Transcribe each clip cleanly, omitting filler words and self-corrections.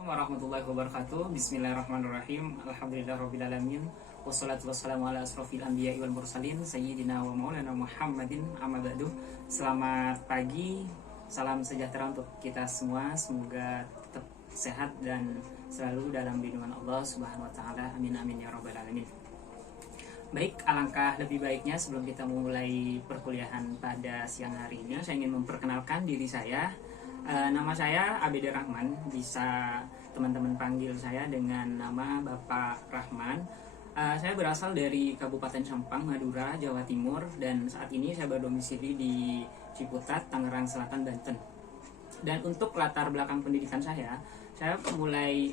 Warahmatullahi wabarakatuh. Bismillahirrahmanirrahim. Alhamdulillahirrabbilalamin. Wassalatu wassalamu ala asrofil anbiya wal mursalin Sayyidina wa maulana Muhammadin amma ba'du. Selamat pagi, salam sejahtera untuk kita semua. Semoga tetap sehat dan selalu dalam lindungan Allah subhanahu wa ta'ala. Amin amin ya rabbal alamin. Baik, alangkah lebih baiknya sebelum kita memulai perkuliahan pada siang hari ini, saya ingin memperkenalkan diri saya. Nama saya Abede Rahman, bisa teman-teman panggil saya dengan nama Bapak Rahman. Saya berasal dari Kabupaten Sampang, Madura, Jawa Timur, dan saat ini saya berdomisili di Ciputat, Tangerang Selatan, Banten. Dan untuk latar belakang pendidikan saya mulai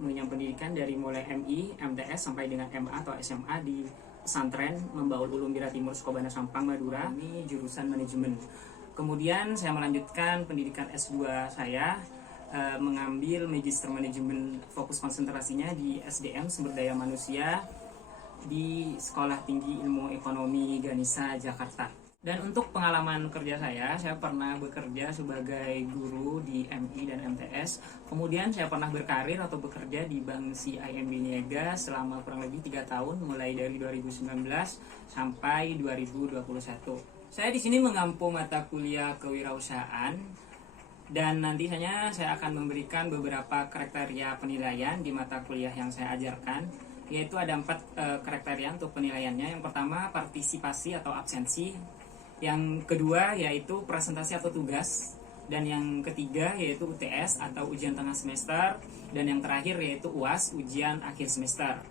mengenyam pendidikan dari mulai MI, MTS sampai dengan MA atau SMA di pesantren Membaul Ulum Bira Timur, Sukabana, Sampang, Madura. Ini jurusan manajemen. Kemudian saya melanjutkan pendidikan S2 saya, mengambil Magister Manajemen, fokus konsentrasinya di SDM Sumber Daya Manusia di Sekolah Tinggi Ilmu Ekonomi Ganesha, Jakarta. Dan untuk pengalaman kerja saya pernah bekerja sebagai guru di MI dan MTS. Kemudian saya pernah berkarir atau bekerja di Bank CIMB Niaga selama kurang lebih 3 tahun, mulai dari 2019 sampai 2021. Saya di sini mengampu mata kuliah kewirausahaan, dan nantinya saya akan memberikan beberapa kriteria penilaian di mata kuliah yang saya ajarkan, yaitu ada 4 kriteria untuk penilaiannya. Yang pertama, partisipasi atau absensi. Yang kedua yaitu presentasi atau tugas, dan yang ketiga yaitu UTS atau ujian tengah semester, dan yang terakhir yaitu UAS, ujian akhir semester.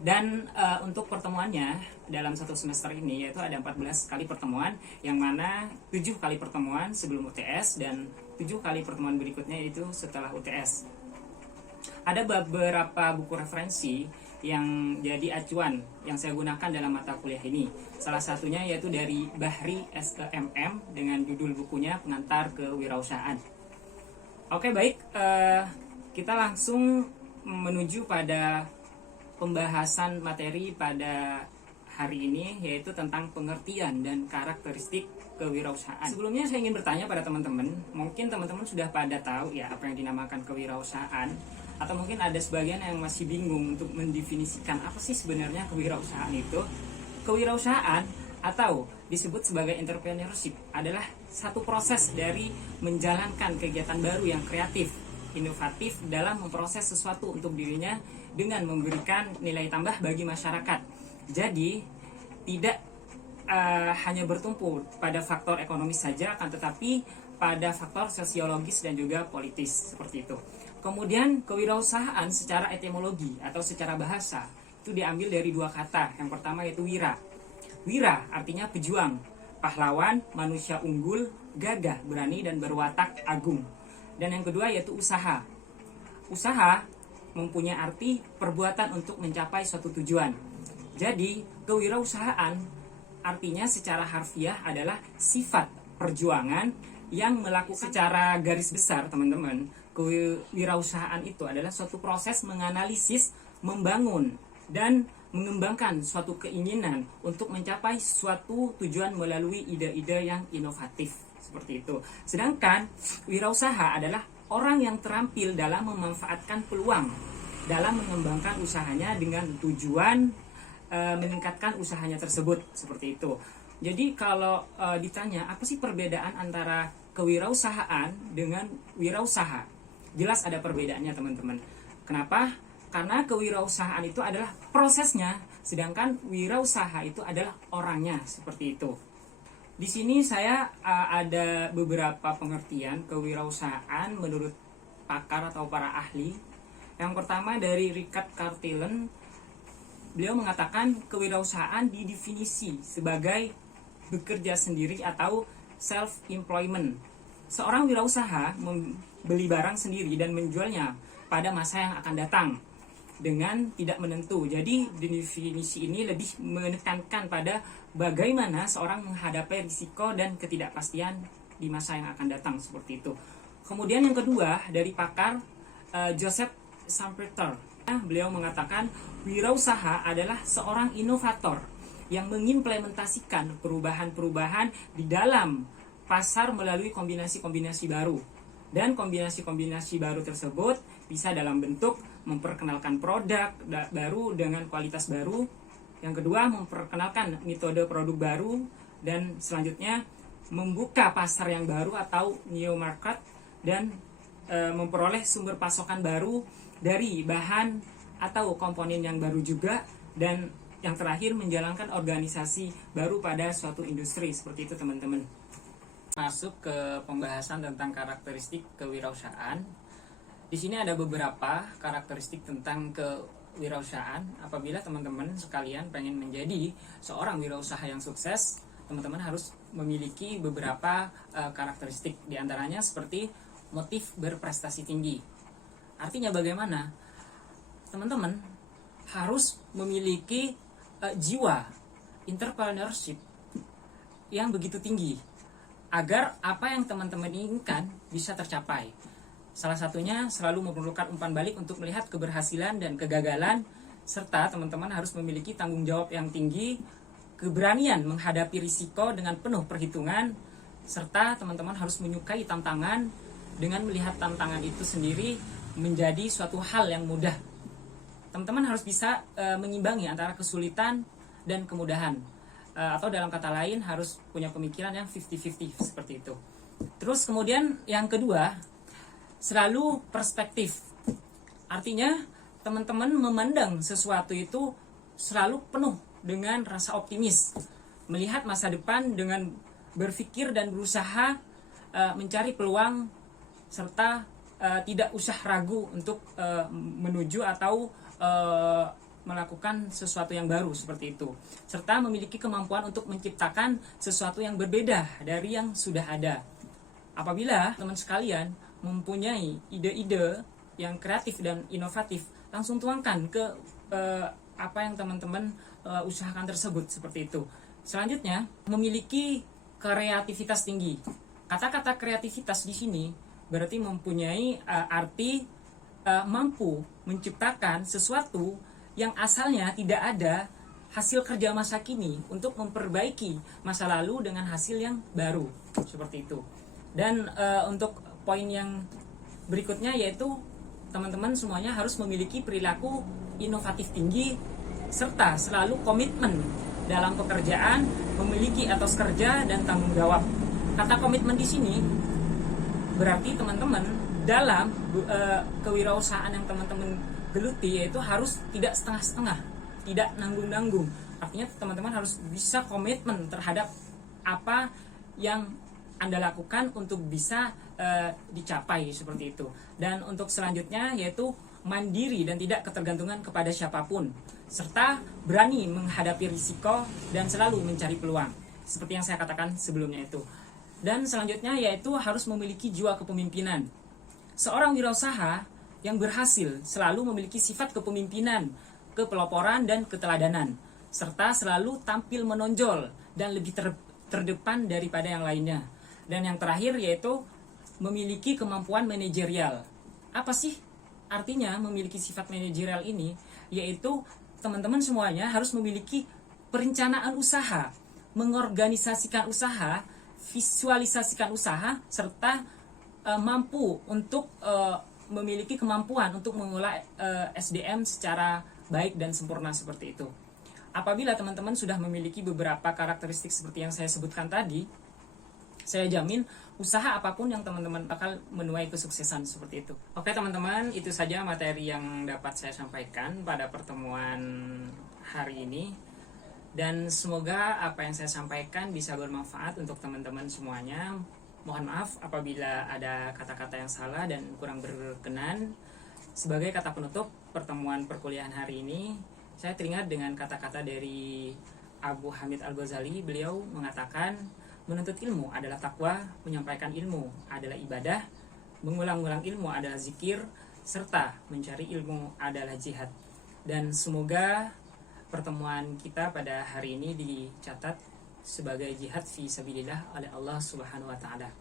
Dan untuk pertemuannya dalam satu semester ini yaitu ada 14 kali pertemuan, yang mana 7 kali pertemuan sebelum UTS dan 7 kali pertemuan berikutnya itu setelah UTS. Ada beberapa buku referensi yang jadi acuan yang saya gunakan dalam mata kuliah ini. Salah satunya yaitu dari Bahri SEMM dengan judul bukunya Pengantar Kewirausahaan. Oke, baik, kita langsung menuju pada pembahasan materi pada hari ini, yaitu tentang pengertian dan karakteristik kewirausahaan. Sebelumnya saya ingin bertanya pada teman-teman, mungkin teman-teman sudah pada tahu ya apa yang dinamakan kewirausahaan, atau mungkin ada sebagian yang masih bingung untuk mendefinisikan apa sih sebenarnya kewirausahaan itu. Kewirausahaan atau disebut sebagai entrepreneurship adalah satu proses dari menjalankan kegiatan baru yang kreatif, inovatif dalam memproses sesuatu untuk dirinya dengan memberikan nilai tambah bagi masyarakat. Jadi tidak hanya bertumpu pada faktor ekonomis saja, akan tetapi pada faktor sosiologis dan juga politis, seperti itu. Kemudian kewirausahaan secara etimologi atau secara bahasa itu diambil dari 2 kata. Yang pertama yaitu wira. Wira artinya pejuang, pahlawan, manusia unggul, gagah, berani dan berwatak agung. Dan yang kedua yaitu usaha. Usaha mempunyai arti perbuatan untuk mencapai suatu tujuan. Jadi, kewirausahaan artinya secara harfiah adalah sifat perjuangan yang melakukan secara garis besar, teman-teman. Kewirausahaan itu adalah suatu proses menganalisis, membangun, dan mengembangkan suatu keinginan untuk mencapai suatu tujuan melalui ide-ide yang inovatif. Seperti itu. Sedangkan wirausaha adalah orang yang terampil dalam memanfaatkan peluang dalam mengembangkan usahanya dengan tujuan meningkatkan usahanya tersebut, seperti itu. Jadi kalau ditanya apa sih perbedaan antara kewirausahaan dengan wirausaha, jelas ada perbedaannya, teman-teman. Kenapa? Karena kewirausahaan itu adalah prosesnya, sedangkan wirausaha itu adalah orangnya, seperti itu. Di sini saya ada beberapa pengertian kewirausahaan menurut pakar atau para ahli. Yang pertama dari Richard Cartillen, beliau mengatakan kewirausahaan didefinisi sebagai bekerja sendiri atau self-employment. Seorang wirausaha membeli barang sendiri dan menjualnya pada masa yang akan datang dengan tidak menentu. Jadi definisi ini lebih menekankan pada bagaimana seorang menghadapi risiko dan ketidakpastian di masa yang akan datang, seperti itu. Kemudian yang kedua dari pakar Joseph Schumpeter, beliau mengatakan wirausaha adalah seorang inovator yang mengimplementasikan perubahan-perubahan di dalam pasar melalui kombinasi-kombinasi baru. Dan kombinasi-kombinasi baru tersebut bisa dalam bentuk memperkenalkan produk baru dengan kualitas baru. Yang kedua, memperkenalkan metode produk baru. Dan selanjutnya, membuka pasar yang baru atau new market. Dan memperoleh sumber pasokan baru dari bahan atau komponen yang baru juga. Dan yang terakhir, menjalankan organisasi baru pada suatu industri. Seperti itu teman-teman. Masuk ke pembahasan tentang karakteristik kewirausahaan. Di sini ada beberapa karakteristik tentang kewirausahaan. Apabila teman-teman sekalian pengen menjadi seorang wirausaha yang sukses, teman-teman harus memiliki beberapa karakteristik. Di antaranya seperti motif berprestasi tinggi. Artinya bagaimana? Teman-teman harus memiliki jiwa entrepreneurship yang begitu tinggi agar apa yang teman-teman inginkan bisa tercapai. Salah satunya selalu memerlukan umpan balik untuk melihat keberhasilan dan kegagalan, serta teman-teman harus memiliki tanggung jawab yang tinggi, keberanian menghadapi risiko dengan penuh perhitungan, serta teman-teman harus menyukai tantangan dengan melihat tantangan itu sendiri menjadi suatu hal yang mudah. Teman-teman harus bisa mengimbangi antara kesulitan dan kemudahan. Atau dalam kata lain harus punya pemikiran yang 50-50 seperti itu. Terus kemudian yang kedua, selalu perspektif. Artinya teman-teman memandang sesuatu itu selalu penuh dengan rasa optimis, melihat masa depan dengan berpikir dan berusaha mencari peluang, serta tidak usah ragu untuk menuju atau melakukan sesuatu yang baru seperti itu, serta memiliki kemampuan untuk menciptakan sesuatu yang berbeda dari yang sudah ada. Apabila teman sekalian mempunyai ide-ide yang kreatif dan inovatif, langsung tuangkan ke apa yang teman-teman usahakan tersebut seperti itu. Selanjutnya, memiliki kreativitas tinggi. Kata-kata kreativitas di sini berarti mempunyai arti mampu menciptakan sesuatu yang asalnya tidak ada hasil kerja masa kini untuk memperbaiki masa lalu dengan hasil yang baru seperti itu. Dan untuk poin yang berikutnya yaitu teman-teman semuanya harus memiliki perilaku inovatif tinggi serta selalu komitmen dalam pekerjaan, memiliki etos kerja dan tanggung jawab. Kata komitmen di sini berarti teman-teman dalam kewirausahaan yang teman-teman geluti yaitu harus tidak setengah-setengah, tidak nanggung-nanggung. Artinya teman-teman harus bisa komitmen terhadap apa yang Anda lakukan untuk bisa dicapai seperti itu. Dan untuk selanjutnya yaitu mandiri dan tidak ketergantungan kepada siapapun, serta berani menghadapi risiko dan selalu mencari peluang seperti yang saya katakan sebelumnya itu. Dan selanjutnya yaitu harus memiliki jiwa kepemimpinan. Seorang wirausaha yang berhasil selalu memiliki sifat kepemimpinan, kepeloporan dan keteladanan, serta selalu tampil menonjol dan lebih terdepan daripada yang lainnya. Dan yang terakhir yaitu memiliki kemampuan manajerial. Apa sih artinya memiliki sifat manajerial ini? Yaitu teman-teman semuanya harus memiliki perencanaan usaha, mengorganisasikan usaha, visualisasikan usaha, serta mampu untuk memiliki kemampuan untuk mengelola SDM secara baik dan sempurna seperti itu. Apabila teman-teman sudah memiliki beberapa karakteristik seperti yang saya sebutkan tadi, saya jamin usaha apapun yang teman-teman bakal menuai kesuksesan seperti itu. Oke teman-teman, itu saja materi yang dapat saya sampaikan pada pertemuan hari ini. Dan semoga apa yang saya sampaikan bisa bermanfaat untuk teman-teman semuanya. Mohon maaf apabila ada kata-kata yang salah dan kurang berkenan. Sebagai kata penutup pertemuan perkuliahan hari ini, saya teringat dengan kata-kata dari Abu Hamid Al-Ghazali. Beliau mengatakan, menuntut ilmu adalah takwa, menyampaikan ilmu adalah ibadah, mengulang-ulang ilmu adalah zikir, serta mencari ilmu adalah jihad. Dan semoga pertemuan kita pada hari ini dicatat sebagai jihad fi sabilillah oleh Allah Subhanahu wa taala.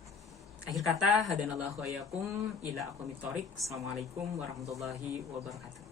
Akhir kata, hadanallahu wa iyyakum ila aqwamit thoriq. Assalamualaikum warahmatullahi wabarakatuh.